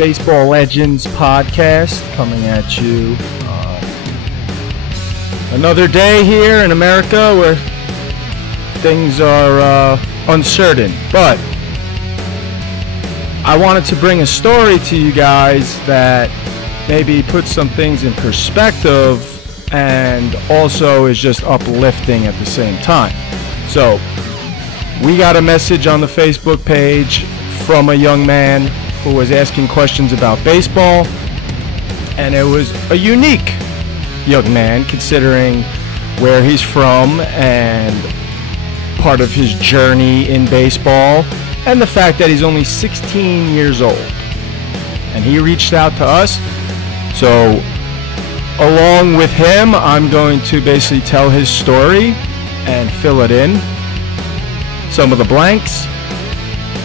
Baseball Legends podcast coming at you. Another day here in America where things are uncertain, but I wanted to bring a story to you guys that maybe puts some things in perspective and also is just uplifting at the same time. So we got a message on the Facebook page from a young man who was asking questions about baseball, and it was a unique young man considering where he's from and part of his journey in baseball, and the fact that he's only 16 years old. And he reached out to us, so along with him, I'm going to basically tell his story and fill it in. Some of the blanks.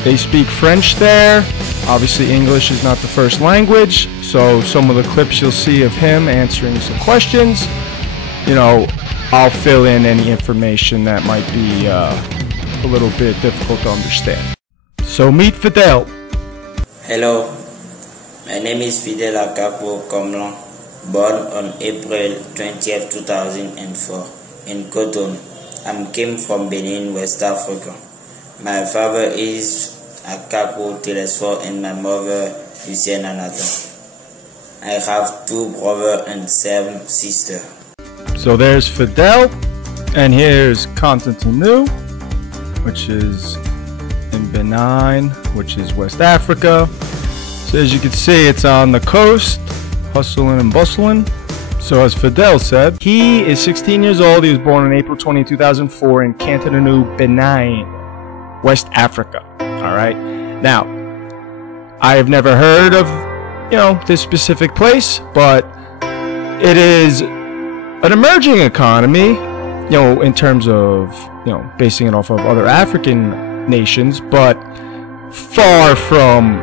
They speak French there. Obviously, English is not the first language, so some of the clips you'll see of him answering some questions, I'll fill in any information that might be a little bit difficult to understand. So meet Fidele. Hello, my name is Fidele Akakpo Camlon, born on April 20th, 2004 in Cotonou. I came from Benin, West Africa. My father is Akakpo Telesfor and my mother Lucienne Anatole. I have 2 brothers and 7 sisters. So there's Fidele, and here's Cotonou, which is in Benin, which is West Africa. So as you can see, it's on the coast, hustling and bustling. So as Fidele said, he is 16 years old. He was born on April 20, 2004 in Cotonou, Benin, West Africa. All right. Now, I have never heard of, this specific place, but it is an emerging economy, in terms of, basing it off of other African nations, but far from,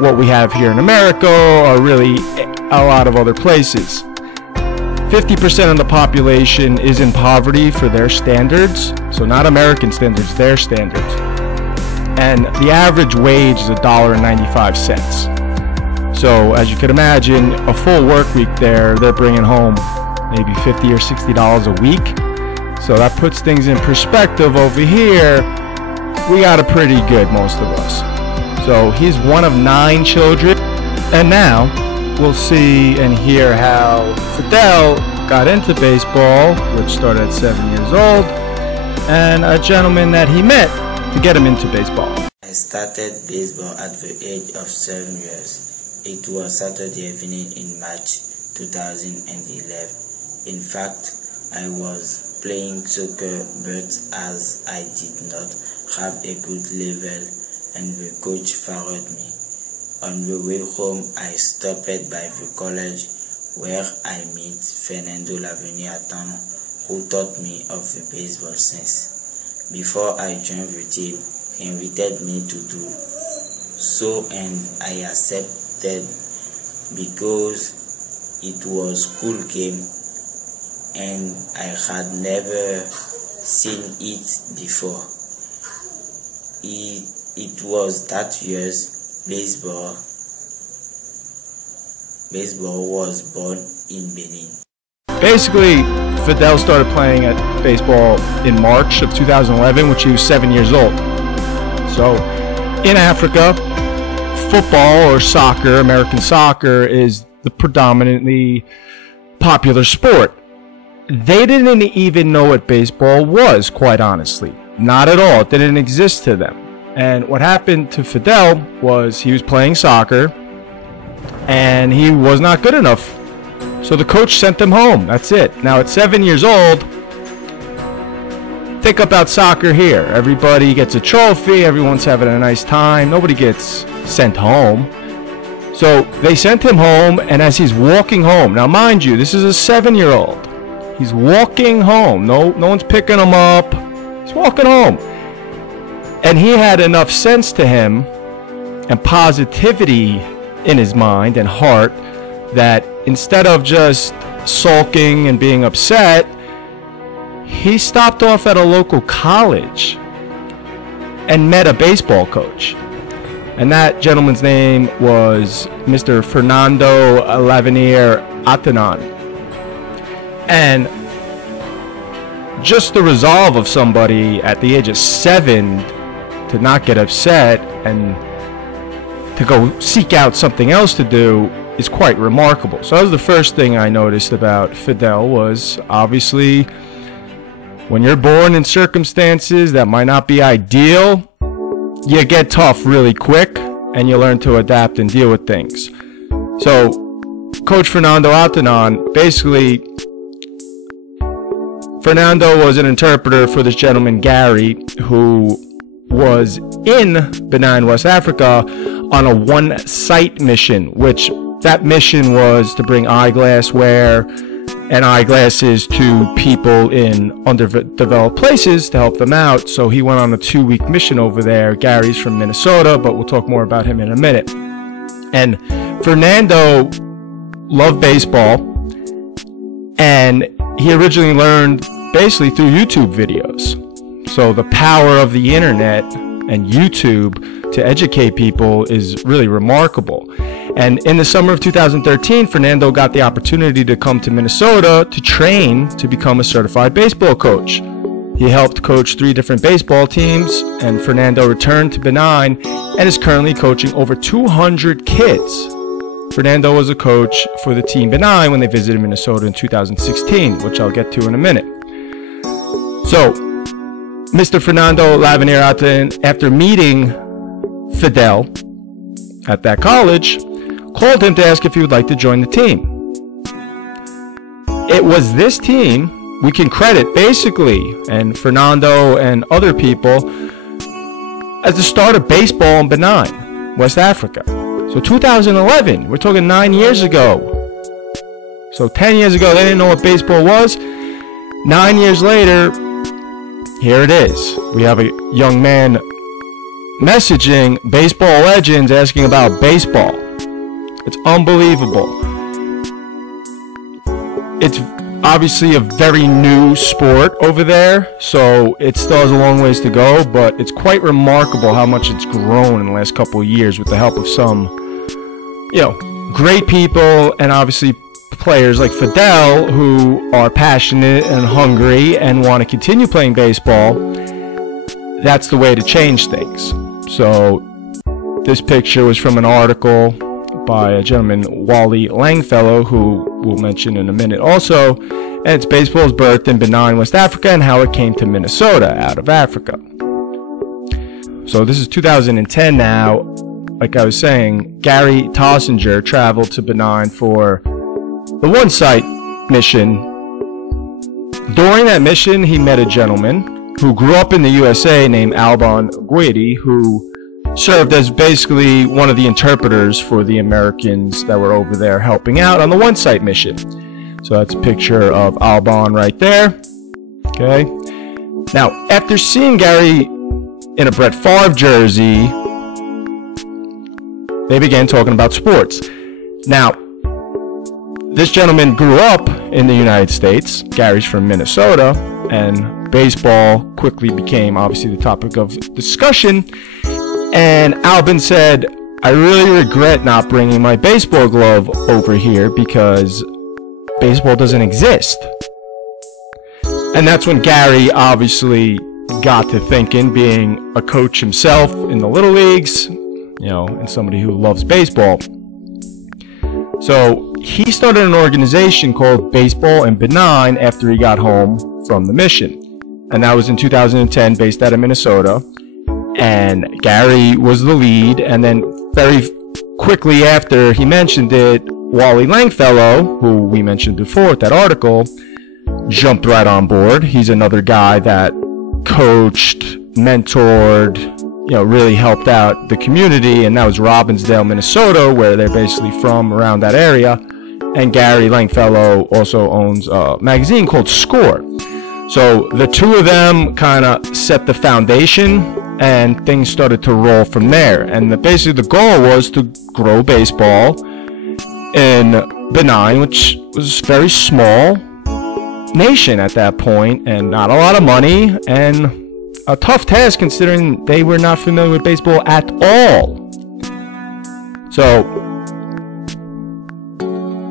what we have here in America or really a lot of other places. 50% of the population is in poverty for their standards, so not American standards, their standards. And the average wage is $1.95. So as you could imagine, a full work week there, they're bringing home maybe $50 or $60 a week. So that puts things in perspective. Over here, we got it pretty good, most of us. So he's one of 9 children. And now we'll see and hear how Fidele got into baseball, which started at 7 years old, and a gentleman that he met to get him into baseball. I started baseball at the age of 7 years. It was Saturday evening in March 2011. In fact, I was playing soccer, but as I did not have a good level and the coach fired me. On the way home, I stopped by the college where I met Fernando Latano, who taught me of the baseball sense. Before I joined the team, he invited me to do so, and I accepted because it was school game and I had never seen it before. It was that year's baseball was born in Benin. Basically, Fidele started playing at baseball in March of 2011, which he was 7 years old. So, in Africa, football or soccer, American soccer, is the predominantly popular sport. They didn't even know what baseball was, quite honestly. Not at all. It didn't exist to them. And what happened to Fidele was he was playing soccer and he was not good enough. So the coach sent him home. That's it. Now at 7 years old, think about soccer here. Everybody gets a trophy. Everyone's having a nice time. Nobody gets sent home. So they sent him home, and as he's walking home, now mind you, this is a 7-year-old. He's walking home. No one's picking him up. He's walking home. And he had enough sense to him and positivity in his mind and heart that instead of just sulking and being upset, he stopped off at a local college and met a baseball coach. And that gentleman's name was Mr. Fernando Lavenier Atanan. And just the resolve of somebody at the age of 7 to not get upset and to go seek out something else to do is quite remarkable. So that was the first thing I noticed about Fidele, was obviously when you're born in circumstances that might not be ideal, you get tough really quick and you learn to adapt and deal with things. So Coach Fernando Atanan, basically Fernando was an interpreter for this gentleman Gary, who was in Benin, West Africa on a one-site mission, which that mission was to bring eyeglassware and eyeglasses to people in underdeveloped places to help them out. So he went on a 2-week mission over there. Gary's from Minnesota, but we'll talk more about him in a minute. And Fernando loved baseball, and he originally learned basically through YouTube videos. So the power of the internet and YouTube to educate people is really remarkable. And in the summer of 2013, Fernando got the opportunity to come to Minnesota to train to become a certified baseball coach. He helped coach 3 different baseball teams, and Fernando returned to Benin and is currently coaching over 200 kids. Fernando was a coach for the team Benin when they visited Minnesota in 2016, which I'll get to in a minute. So, Mr. Fernando Lavenier Atanan, after meeting Fidele at that college, called him to ask if he would like to join the team. It was this team we can credit basically, and Fernando and other people, as the start of baseball in Benin, West Africa. So 2011, we're talking 9 years ago. So 10 years ago, they didn't know what baseball was. 9 years later, here it is. We have a young man messaging baseball legends asking about baseball. It's unbelievable. It's obviously a very new sport over there, so it still has a long ways to go, but it's quite remarkable how much it's grown in the last couple of years with the help of some, great people, and obviously players like Fidele, who are passionate and hungry and want to continue playing baseball. That's the way to change things. So this picture was from an article by a gentleman, Wally Langfellow, who we'll mention in a minute also, and it's baseball's birth in Benin, West Africa, and how it came to Minnesota out of Africa. So this is 2010 now. Like I was saying, Gary Tossinger traveled to Benin for the one-site mission. During that mission, he met a gentleman who grew up in the USA named Alban Guidi, who served as basically one of the interpreters for the Americans that were over there helping out on the one-site mission. So that's a picture of Alban right there. Okay. Now, after seeing Gary in a Brett Favre jersey, they began talking about sports. Now, this gentleman grew up in the United States. Gary's from Minnesota, and baseball quickly became obviously the topic of discussion. And Alban said, I really regret not bringing my baseball glove over here because baseball doesn't exist. And that's when Gary obviously got to thinking, being a coach himself in the little leagues, and somebody who loves baseball. So he started an organization called Baseball in Benin after he got home from the mission. And that was in 2010, based out of Minnesota. And Gary was the lead. And then very quickly after he mentioned it, Wally Langfellow, who we mentioned before with that article, jumped right on board. He's another guy that coached, mentored, really helped out the community, and that was Robbinsdale, Minnesota, where they're basically from, around that area. And Gary Langfellow also owns a magazine called Score. So the two of them kind of set the foundation, and things started to roll from there. And basically the goal was to grow baseball in Benin, which was a very small nation at that point, and not a lot of money, and a tough task considering they were not familiar with baseball at all. So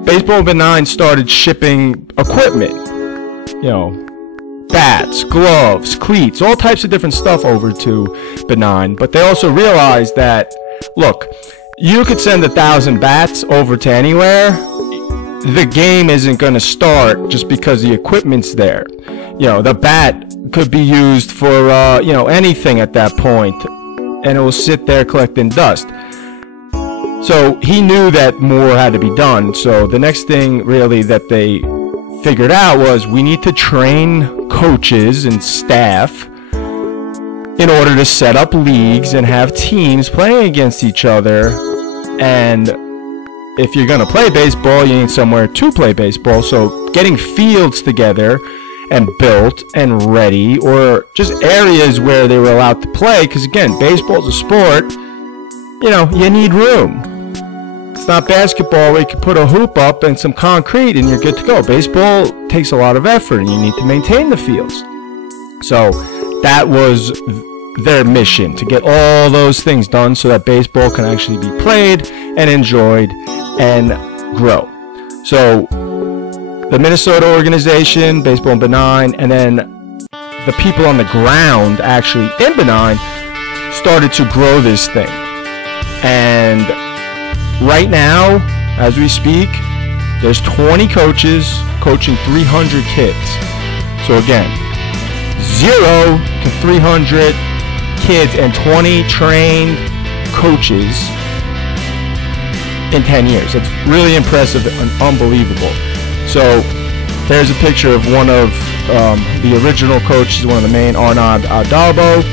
Baseball Benin started shipping equipment, bats, gloves, cleats, all types of different stuff over to Benin. But they also realized that, look, you could send 1,000 bats over to anywhere. The game isn't going to start just because the equipment's there. The bat could be used for, anything at that point, and it will sit there collecting dust. So he knew that more had to be done. So the next thing really that they figured out was we need to train coaches and staff in order to set up leagues and have teams playing against each other. And if you're going to play baseball, you need somewhere to play baseball. So getting fields together and built and ready, or just areas where they were allowed to play, because again, baseball's a sport, you need room. It's not basketball where you can put a hoop up and some concrete and you're good to go. Baseball takes a lot of effort and you need to maintain the fields. So that was their mission, to get all those things done so that baseball can actually be played and enjoyed and grow. So the Minnesota organization, Baseball in Benin, and then the people on the ground actually in Benin started to grow this thing. And right now, as we speak, there's 20 coaches coaching 300 kids. So again, 0 to 300 kids and 20 trained coaches in 10 years. It's really impressive and unbelievable. So there's a picture of one of the original coaches, one of the main, Arnaud Adalbo,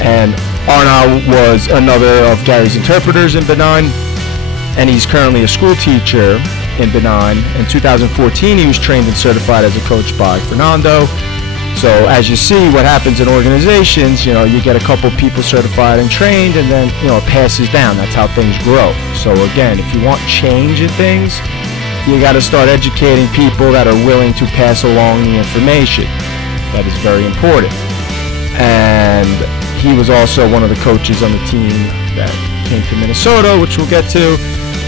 and Arnaud was another of Gary's interpreters in Benin, and he's currently a school teacher in Benin. In 2014, he was trained and certified as a coach by Fernando. So as you see, what happens in organizations, you get a couple people certified and trained, and then, it passes down. That's how things grow. So again, if you want change in things, you got to start educating people that are willing to pass along the information. That is very important. And he was also one of the coaches on the team that came to Minnesota, which we'll get to.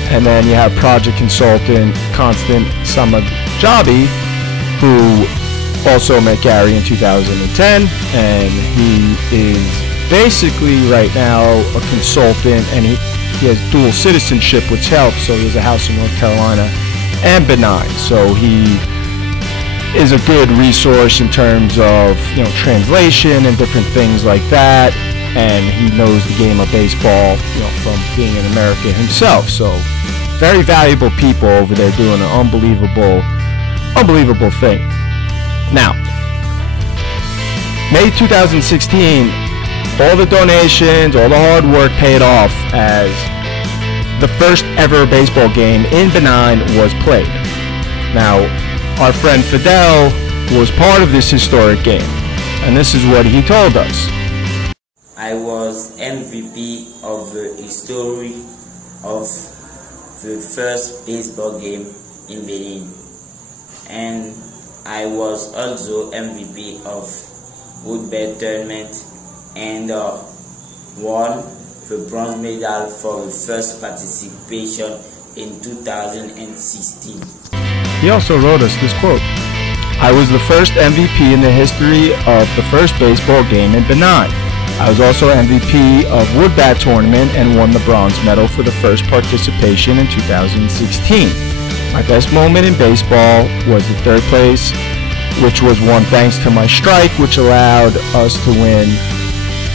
And then you have project consultant Constant Samajabi, who also met Gary in 2010, and he is basically right now a consultant, and he has dual citizenship, which helps. So he has a house in North Carolina and Benin. So he is a good resource in terms of translation and different things like that, and he knows the game of baseball from being in America himself. So very valuable people over there doing an unbelievable thing. Now, May 2016, all the donations, all the hard work paid off as the first ever baseball game in Benin was played. Now, our friend Fidele was part of this historic game, and this is what he told us. I was MVP of the history of the first baseball game in Benin, and I was also MVP of Woodbed tournament and won the bronze medal for the first participation in 2016. He also wrote us this quote: "I was the first MVP in the history of the first baseball game in Benin. I was also MVP of Woodbat tournament and won the bronze medal for the first participation in 2016. My best moment in baseball was the third place, which was won thanks to my strike, which allowed us to win.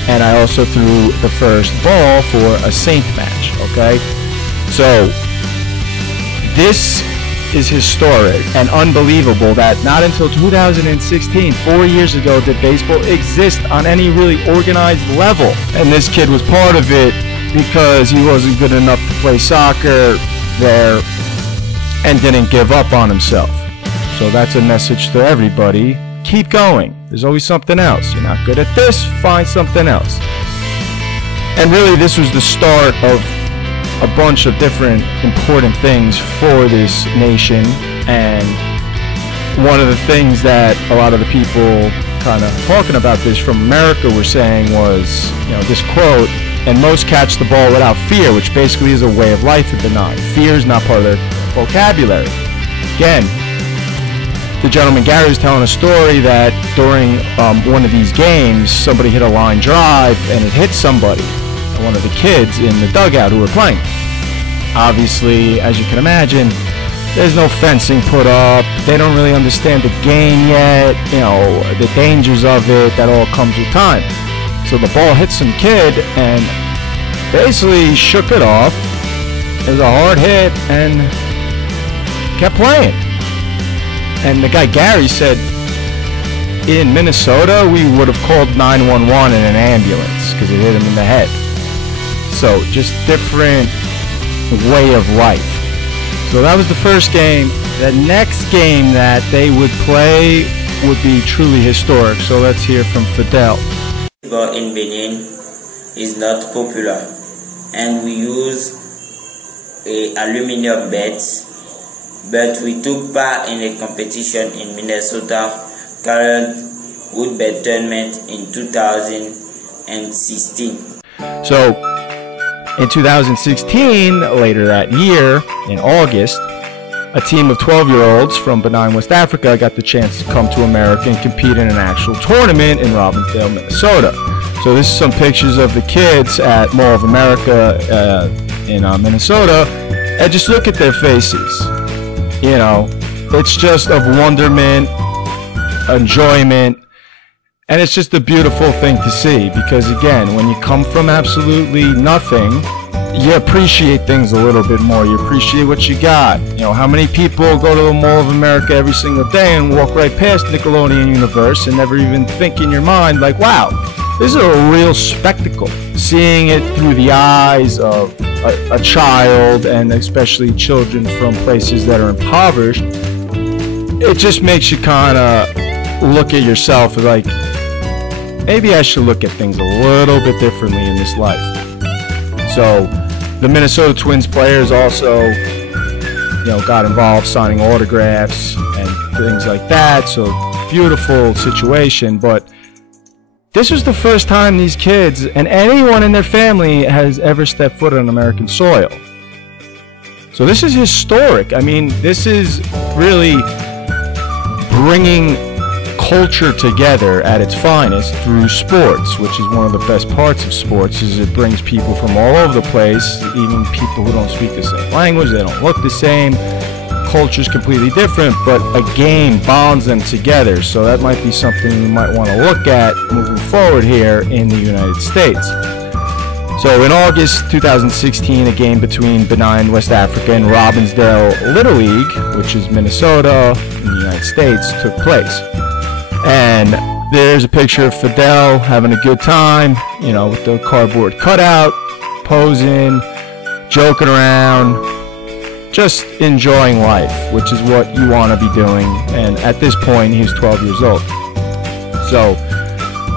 And I also threw the first ball for a Saint match." Okay, so this is historic and unbelievable that not until 2016, 4 years ago, did baseball exist on any really organized level. And this kid was part of it because he wasn't good enough to play soccer there and didn't give up on himself. So that's a message to everybody. Keep going. There's always something else. You're not good at this, find something else. And really, this was the start of a bunch of different important things for this nation. And one of the things that a lot of the people kind of talking about this from America were saying was, this quote, and most catch the ball without fear, which basically is a way of life at Benin. Fear is not part of their vocabulary. Again, the gentleman Gary was telling a story that during one of these games, somebody hit a line drive and it hit somebody, one of the kids in the dugout who were playing. Obviously, as you can imagine, there's no fencing put up. They don't really understand the game yet, you know, the dangers of it. That all comes with time. So the ball hit some kid and basically shook it off. It was a hard hit and kept playing. And the guy Gary said, in Minnesota, we would have called 911 in an ambulance because it hit him in the head. So just different way of life. So that was the first game. The next game that they would play would be truly historic. So let's hear from Fidele. Baseball in Benin is not popular, and we use aluminum bats. But we took part in a competition in Minnesota called Woodbed Tournament in 2016. So in 2016, later that year, in August, a team of 12-year-olds from Benin, West Africa got the chance to come to America and compete in an actual tournament in Robbinsdale, Minnesota. So this is some pictures of the kids at Mall of America in Minnesota, and just look at their faces. You know, it's just of wonderment, enjoyment, and it's just a beautiful thing to see because, again, when you come from absolutely nothing, you appreciate things a little bit more. You appreciate what you got. You know, how many people go to the Mall of America every single day and walk right past Nickelodeon Universe and never even think in your mind, like, wow, this is a real spectacle. Seeing it through the eyes of a child, and especially children from places that are impoverished, it just makes you kind of look at yourself like, maybe I should look at things a little bit differently in this life. So the Minnesota Twins players also, you know, got involved signing autographs and things like that. So beautiful situation. But this was the first time these kids and anyone in their family has ever stepped foot on American soil. So this is historic. I mean, this is really bringing culture together at its finest through sports, which is one of the best parts of sports, is it brings people from all over the place, even people who don't speak the same language, they don't look the same, culture's completely different, but a game bonds them together. So that might be something you might want to look at moving forward here in the United States. So in August 2016, a game between Benin, West Africa, and Robbinsdale Little League, which is Minnesota in the United States, took place. And there's a picture of Fidele having a good time, you know, with the cardboard cutout, posing, joking around, just enjoying life, which is what you want to be doing. And at this point, he was 12 years old. So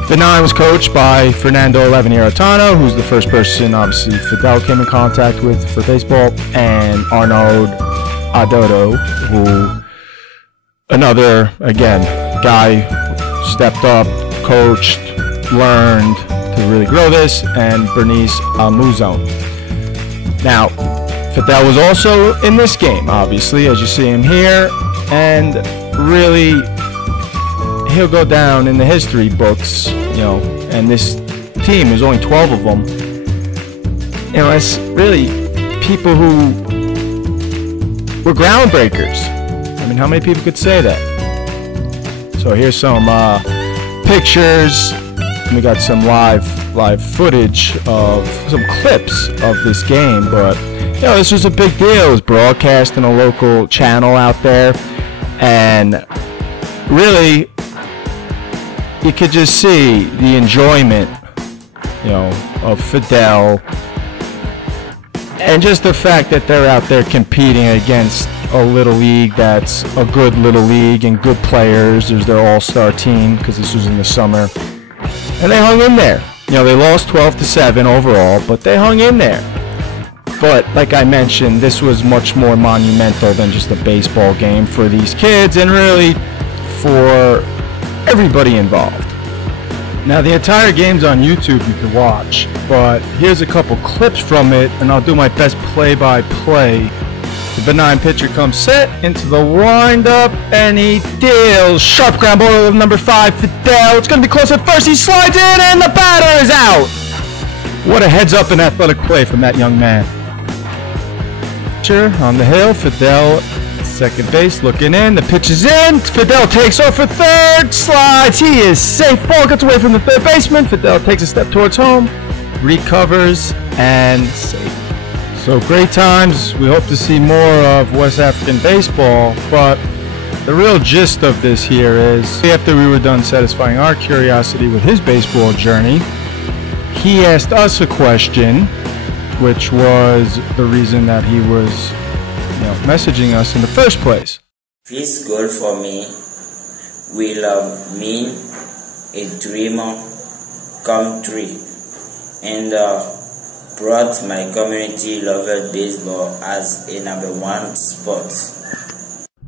Benin was coached by Fernando Lavanera-Tano, who's the first person, obviously, Fidele came in contact with for baseball, and Arnaud Adodo, who, another, again, guy stepped up, coached, learned to really grow this, and Bernice Almuzon. Now, Fidele was also in this game, obviously, as you see him here, and really, he'll go down in the history books, you know, and this team, there's only 12 of them, you know, it's really people who were groundbreakers. I mean, how many people could say that? So here's some pictures. We got some live footage of some clips of this game, but you know, this was a big deal. It was broadcast on a local channel out there, and really, you could just see the enjoyment, you know, of Fidele, and just the fact that they're out there competing against a little league that's a good little league and good players. There's their all-star team, because this was in the summer, and they hung in there. You know, they lost 12-7 overall, but they hung in there. But like I mentioned, this was much more monumental than just a baseball game for these kids, and really for everybody involved. Now the entire game's on YouTube, you can watch, but here's a couple clips from it, and I'll do my best play-by-play. The Benin pitcher comes set into the windup, and he deals sharp ground ball of number 5, Fidele. It's going to be close at first. He slides in, and the batter is out. What a heads-up and athletic play from that young man. On the hill, Fidele, second base, looking in. The pitch is in. Fidele takes off for third, slides. He is safe. Ball gets away from the third baseman. Fidele takes a step towards home, recovers, and safe. So great times. We hope to see more of West African baseball, but the real gist of this here is, after we were done satisfying our curiosity with his baseball journey, he asked us a question, which was the reason that he was, messaging us in the first place. This goal for me will mean a dream come true, and brought my community loved baseball as a #1 sport.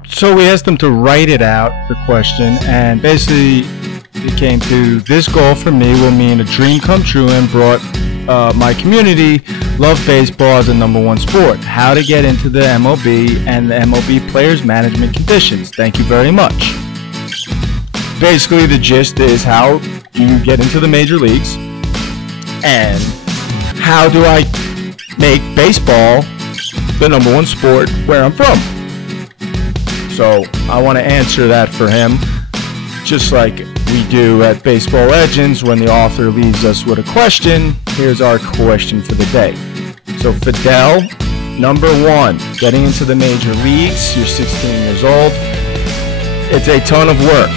So we asked him to write it out, the question, and basically it came to, this goal for me will mean a dream come true and brought my community love baseball as a #1 sport. How to get into the MLB and the MLB players management conditions. Thank you very much. Basically the gist is, how do you get into the major leagues, and how do I make baseball the #1 sport where I'm from? So I want to answer that for him, just like we do at Baseball Legends when the author leaves us with a question. Here's our question for the day. So Fidele, #1, getting into the major leagues. You're 16 years old. It's a ton of work.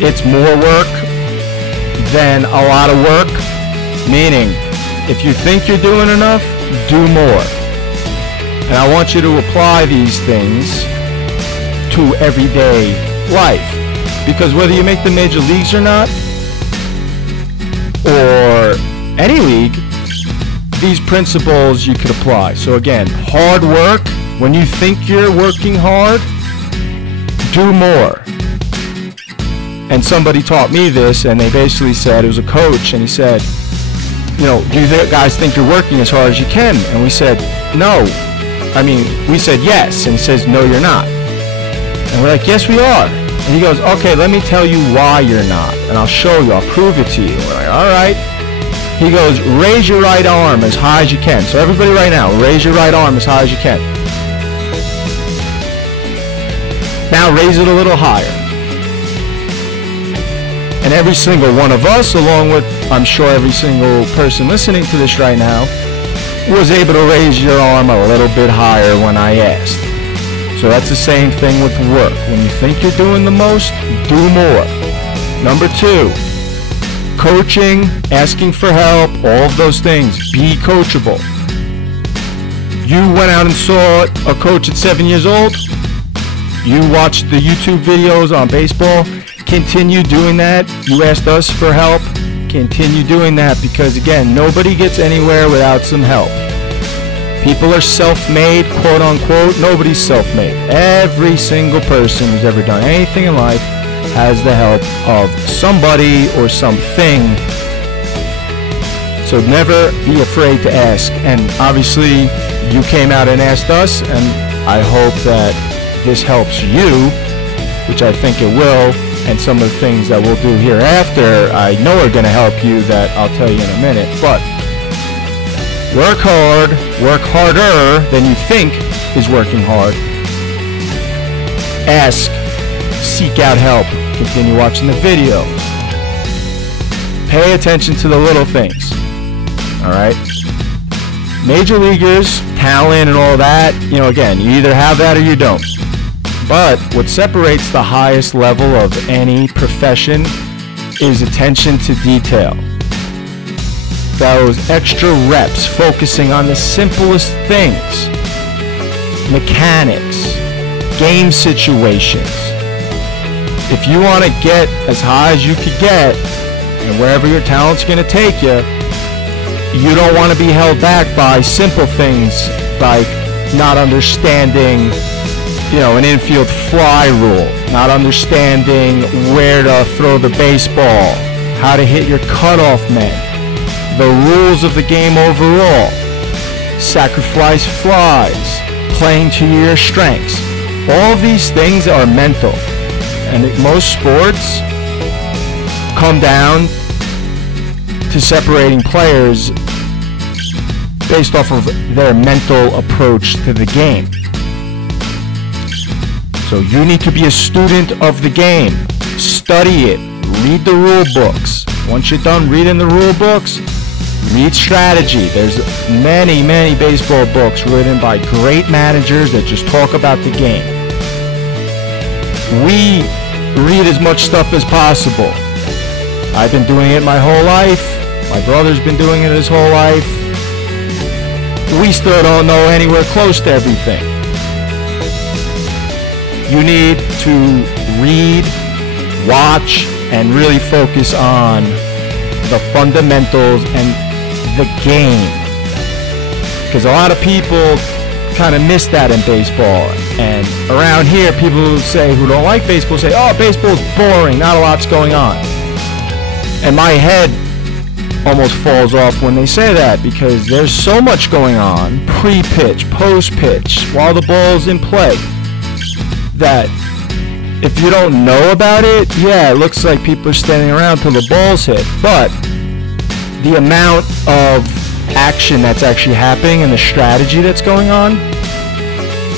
It's more work than a lot of work, meaning if you think you're doing enough, do more. And I want you to apply these things to everyday life. Because whether you make the major leagues or not, or any league, these principles you could apply. So again, hard work. When you think you're working hard, do more. And somebody taught me this, and they basically said, it was a coach, and he said, do you guys think you're working as hard as you can? And we said, no. We said yes. And he says, no, you're not. And we're like, yes, we are. And he goes, okay, let me tell you why you're not. And I'll show you, I'll prove it to you. We're like, all right. He goes, raise your right arm as high as you can. So everybody right now, raise your right arm as high as you can. Now raise it a little higher. And every single one of us, along with, I'm sure, every single person listening to this right now, was able to raise your arm a little bit higher when I asked. So that's the same thing with work. When you think you're doing the most, do more. #2, coaching, asking for help, all of those things. Be coachable. You went out and saw a coach at 7 years old. You watched the YouTube videos on baseball. Continue doing that. You asked us for help. Continue doing that, because again, nobody gets anywhere without some help. People are self-made, quote unquote. Nobody's self-made. Every single person who's ever done anything in life has the help of somebody or something. So never be afraid to ask. And obviously you came out and asked us, and I hope that this helps you, which I think it will. And some of the things that we'll do hereafter, I know are going to help you, that I'll tell you in a minute. But work hard, work harder than you think is working hard. Ask, seek out help, continue watching the videos. Pay attention to the little things, all right? Major leaguers, talent and all that, again, you either have that or you don't. But what separates the highest level of any profession is attention to detail. Those extra reps, focusing on the simplest things. Mechanics, game situations. If you want to get as high as you could get, and wherever your talent's going to take you, you don't want to be held back by simple things like not understanding an infield fly rule, not understanding where to throw the baseball, how to hit your cutoff men, the rules of the game overall, sacrifice flies, playing to your strengths. All of these things are mental. And most sports come down to separating players based off of their mental approach to the game. So you need to be a student of the game. Study it. Read the rule books. Once you're done reading the rule books, read strategy. There's many, many baseball books written by great managers that just talk about the game. We read as much stuff as possible. I've been doing it my whole life. My brother's been doing it his whole life. We still don't know anywhere close to everything. You need to read, watch, and really focus on the fundamentals and the game. Because a lot of people kind of miss that in baseball. And around here, people who don't like baseball say, oh, baseball's boring, not a lot's going on. And my head almost falls off when they say that, because there's so much going on, pre-pitch, post-pitch, while the ball's in play, that if you don't know about it, yeah, it looks like people are standing around till the ball's hit. But the amount of action that's actually happening and the strategy that's going on,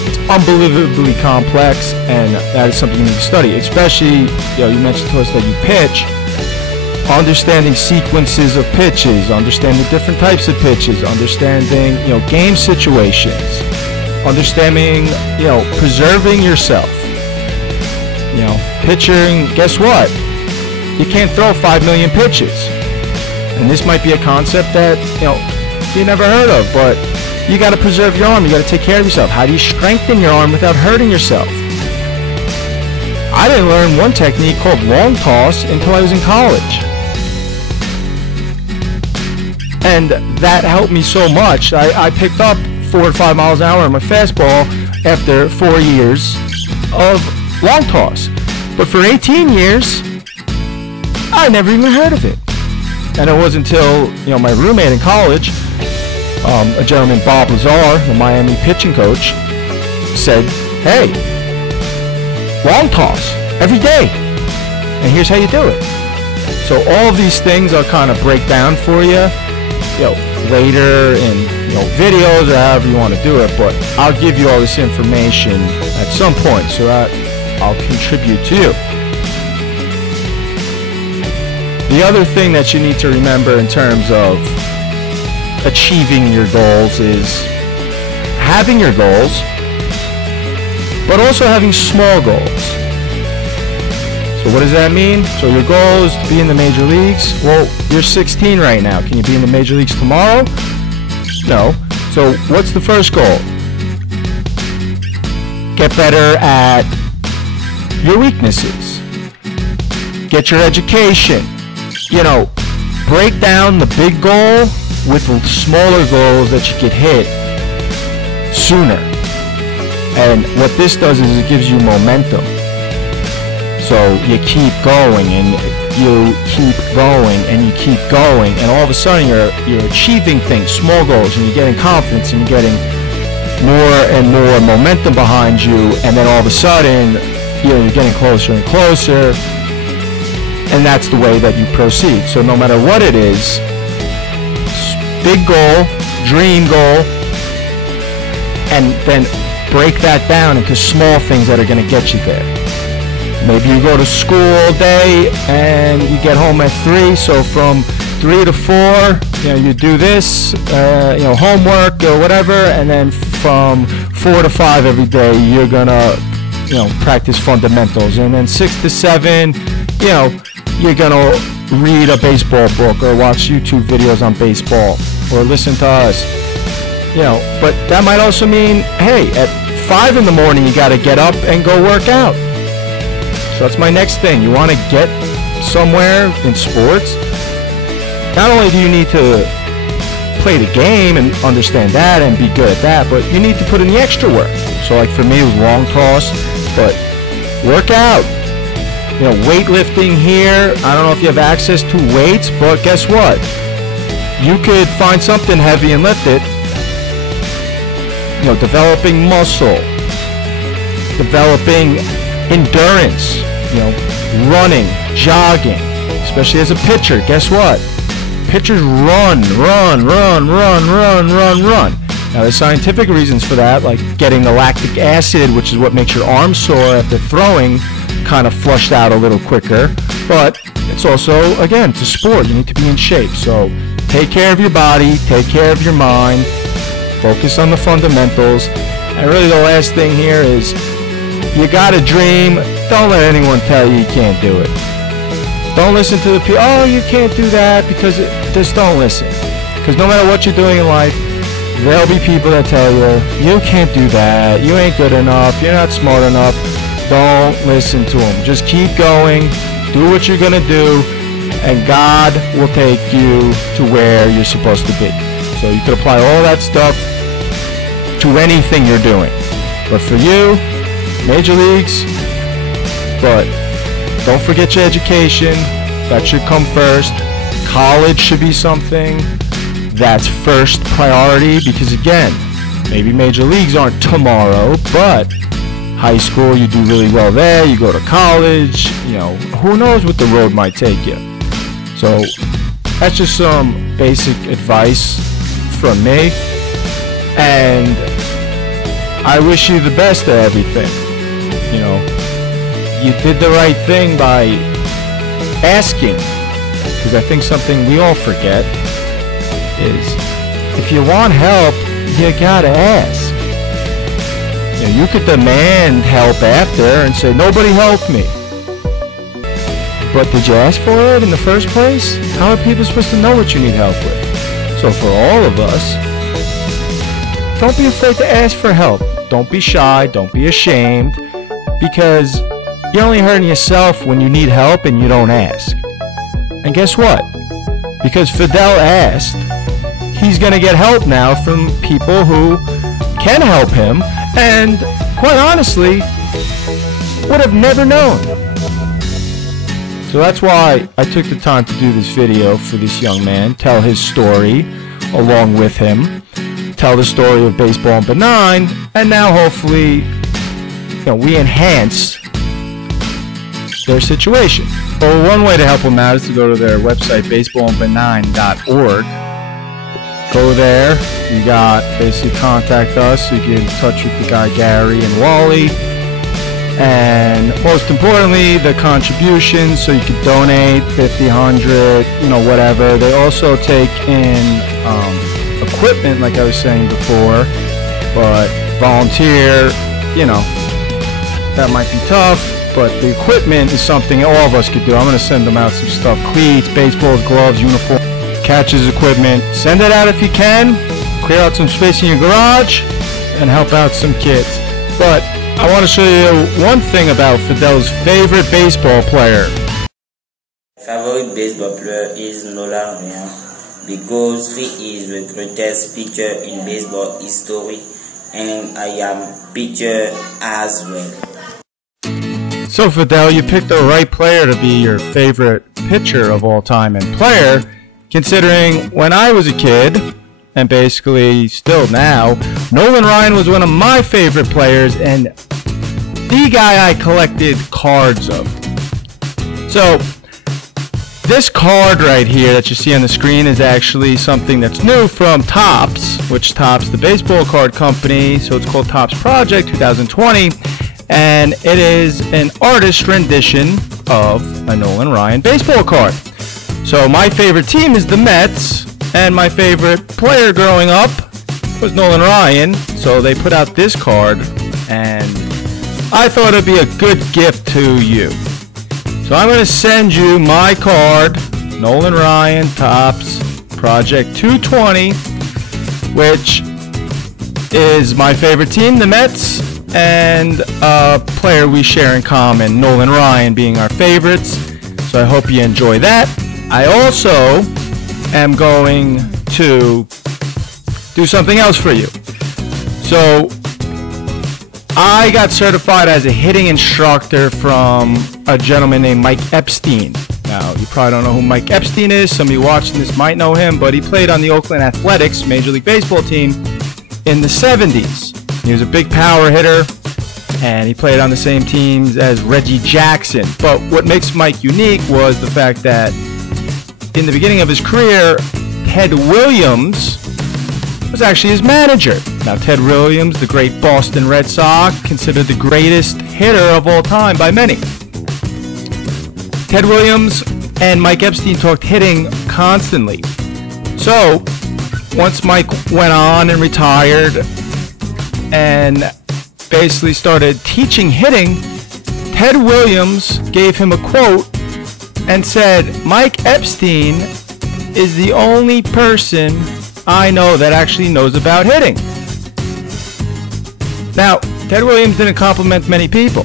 it's unbelievably complex, and that is something you need to study. Especially, you mentioned to us that you pitch. Understanding sequences of pitches, understanding different types of pitches, understanding, game situations, understanding, preserving yourself. Pitching, guess what? You can't throw 5 million pitches. And this might be a concept that, you never heard of, but you got to preserve your arm. You got to take care of yourself. How do you strengthen your arm without hurting yourself? I didn't learn one technique called long toss until I was in college. And that helped me so much. I picked up 4 to 5 miles an hour on my fastball after 4 years of long toss. But for 18 years, I never even heard of it. And it wasn't until, my roommate in college, a gentleman, Bob Lazar, the Miami pitching coach, said, hey, long toss every day. And here's how you do it. So all of these things I'll kind of break down for you, later in, videos or however you want to do it. But I'll give you all this information at some point so that I'll contribute to you. The other thing that you need to remember in terms of achieving your goals is having your goals, but also having small goals. So what does that mean? So your goal is to be in the major leagues. Well, you're 16 right now. Can you be in the major leagues tomorrow? No. So what's the first goal? Get better at your weaknesses. Get your education. Break down the big goal with smaller goals that you could hit sooner. And what this does is it gives you momentum. So you keep going and you keep going and you keep going, and all of a sudden you're achieving things, small goals, and you're getting confidence and you're getting more and more momentum behind you, and then all of a sudden you're getting closer and closer, and that's the way that you proceed. So no matter what it is, big goal, dream goal, and then break that down into small things that are going to get you there. Maybe you go to school all day and you get home at 3, so from 3 to 4, you do this, homework or whatever, and then from 4 to 5 every day, you're gonna, practice fundamentals, and then 6 to 7, you're gonna read a baseball book or watch YouTube videos on baseball or listen to us, but that might also mean, hey, at 5 in the morning, you gotta get up and go work out. So that's my next thing. You want to get somewhere in sports, not only do you need to play the game and understand that and be good at that, but you need to put in the extra work. So like for me, it was long toss, but work out. weightlifting here. I don't know if you have access to weights, but guess what? You could find something heavy and lift it. Developing muscle, developing endurance, running, jogging, especially as a pitcher. Guess what? Pitchers run. Now, there's scientific reasons for that, like getting the lactic acid, which is what makes your arms sore after throwing, kind of flushed out a little quicker. But it's also, again, it's a sport. You need to be in shape. So take care of your body, take care of your mind, focus on the fundamentals. And really the last thing here is, you got a dream, don't let anyone tell you can't do it. Don't listen to the people, oh, you can't do that, because just don't listen. Because no matter what you're doing in life, there'll be people that tell you, you can't do that, you ain't good enough, you're not smart enough. Don't listen to them. Just keep going, do what you're going to do, and God will take you to where you're supposed to be. So you can apply all that stuff to anything you're doing. But for you, major leagues, but don't forget your education. That should come first. College should be something that's first priority, because again, maybe major leagues aren't tomorrow, but high school, you do really well there, you go to college, who knows what the road might take you. So that's just some basic advice from me, and I wish you the best at everything. You did the right thing by asking, because I think something we all forget is, if you want help, you gotta ask. You could demand help after and say, nobody helped me. But did you ask for it in the first place? How are people supposed to know what you need help with? So for all of us, don't be afraid to ask for help. Don't be shy, don't be ashamed, because you're only hurting yourself when you need help and you don't ask. And guess what? Because Fidele asked, he's going to get help now from people who can help him, and quite honestly, would have never known. So that's why I took the time to do this video for this young man, tell his story along with him, tell the story of baseball in Benin, and now hopefully, we enhance their situation. Well, one way to help them out is to go to their website, baseballinbenin.org. Go there, you got basically contact us, so you get in touch with the guy Gary and Wally, and most importantly, the contributions, so you can donate 50, 100, whatever. They also take in equipment, like I was saying before, but volunteer, that might be tough, but the equipment is something all of us could do. I'm going to send them out some stuff, cleats, baseballs, gloves, uniform, catches, equipment. Send it out if you can. Clear out some space in your garage and help out some kids. But I want to show you one thing about Fidele's favorite baseball player. Favorite baseball player is Nolan Ryan, because he is the greatest pitcher in baseball history, and I am pitcher as well. So Fidele, you picked the right player to be your favorite pitcher of all time and player, considering when I was a kid, and basically still now, Nolan Ryan was one of my favorite players and the guy I collected cards of. So this card right here that you see on the screen is actually something that's new from Topps, which Topps the baseball card company, so it's called Topps Project 2020, and it is an artist rendition of a Nolan Ryan baseball card. So my favorite team is the Mets, and my favorite player growing up was Nolan Ryan, so they put out this card, and I thought it'd be a good gift to you. So I'm going to send you my card, Nolan Ryan, Topps Project 220, which is my favorite team, the Mets, and a player we share in common, Nolan Ryan being our favorites. So I hope you enjoy that. I also am going to do something else for you. So I got certified as a hitting instructor from a gentleman named Mike Epstein. Now, you probably don't know who Mike Epstein is. Some of you watching this might know him, but he played on the Oakland Athletics Major League Baseball team in the 70s. He was a big power hitter, and he played on the same teams as Reggie Jackson. But what makes Mike unique was the fact that in the beginning of his career, Ted Williams was actually his manager. Now, Ted Williams, the great Boston Red Sox, considered the greatest hitter of all time by many. Ted Williams and Mike Epstein talked hitting constantly. So, once Mike went on and retired and basically started teaching hitting, Ted Williams gave him a quote and said, "Mike Epstein is the only person I know that actually knows about hitting." Now, Ted Williams didn't compliment many people.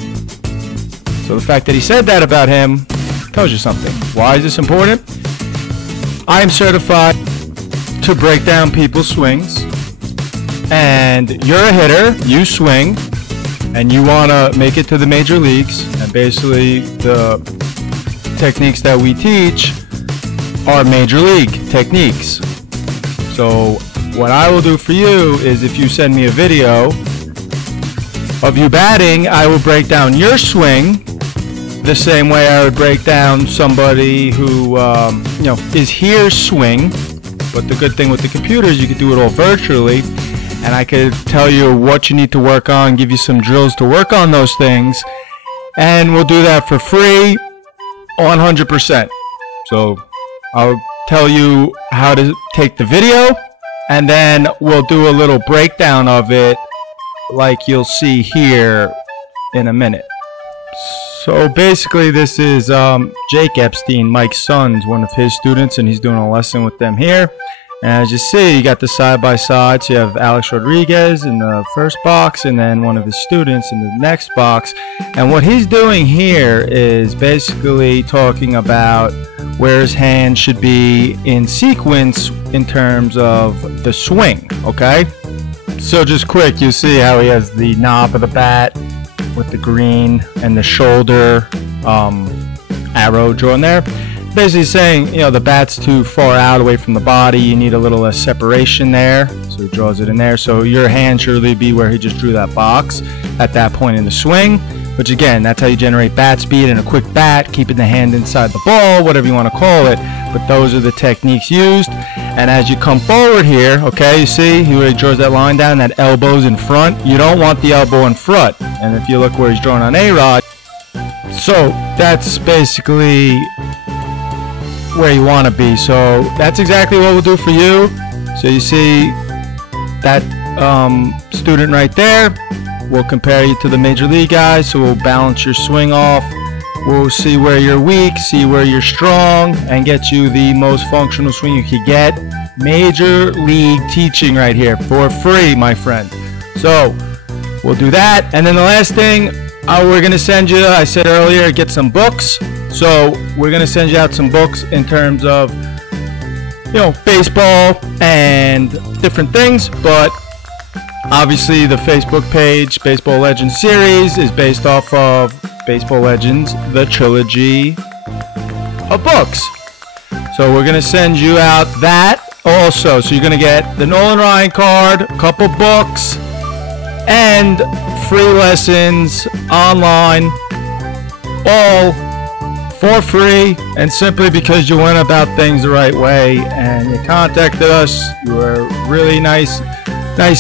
So the fact that he said that about him tells you something. Why is this important? I am certified to break down people's swings. And you're a hitter, you swing, and you want to make it to the major leagues. And basically the techniques that we teach are major league techniques. So what I will do for you is, if you send me a video of you batting, I will break down your swing the same way I would break down somebody who is here swing. But the good thing with the computer is you can do it all virtually, and I could tell you what you need to work on, give you some drills to work on those things, and we'll do that for free, 100%. So I'll tell you how to take the video, and then we'll do a little breakdown of it like you'll see here in a minute. So basically this is Jake Epstein, Mike's son, one of his students, and he's doing a lesson with them here. And as you see, you got the side-by-side, so you have Alex Rodriguez in the first box and then one of his students in the next box. And what he's doing here is basically talking about where his hand should be in sequence in terms of the swing, okay? So just quick, you see how he has the knob of the bat with the green and the shoulder arrow drawn there. Basically saying, the bat's too far out away from the body, you need a little less separation there. So he draws it in there. So your hand should really be where he just drew that box at that point in the swing. Which again, that's how you generate bat speed and a quick bat, keeping the hand inside the ball, whatever you want to call it. But those are the techniques used. And as you come forward here, okay, you see, he really draws that line down, that elbow's in front. You don't want the elbow in front. And if you look where he's drawn on A-Rod, so that's basically where you want to be. So that's exactly what we'll do for you. So you see that student right there. We'll compare you to the major league guys, so we'll balance your swing off. We'll see where you're weak, see where you're strong, and get you the most functional swing you can get. Major league teaching right here for free, my friend. So we'll do that. And then the last thing, we're going to send you, I said earlier, get some books. So we're going to send you out some books in terms of, baseball and different things. But obviously the Facebook page, Baseball Legends series, is based off of Baseball Legends, the trilogy of books. So we're going to send you out that also. So you're going to get the Nolan Ryan card, a couple books, and free lessons online, all for free, and simply because you went about things the right way and you contacted us. You were a really nice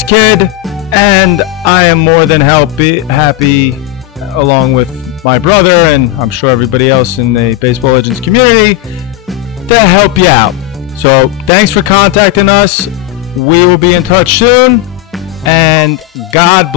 kid, and I am more than happy along with my brother, and I'm sure everybody else in the Baseball Legends community, to help you out. So thanks for contacting us. We will be in touch soon, and God bless.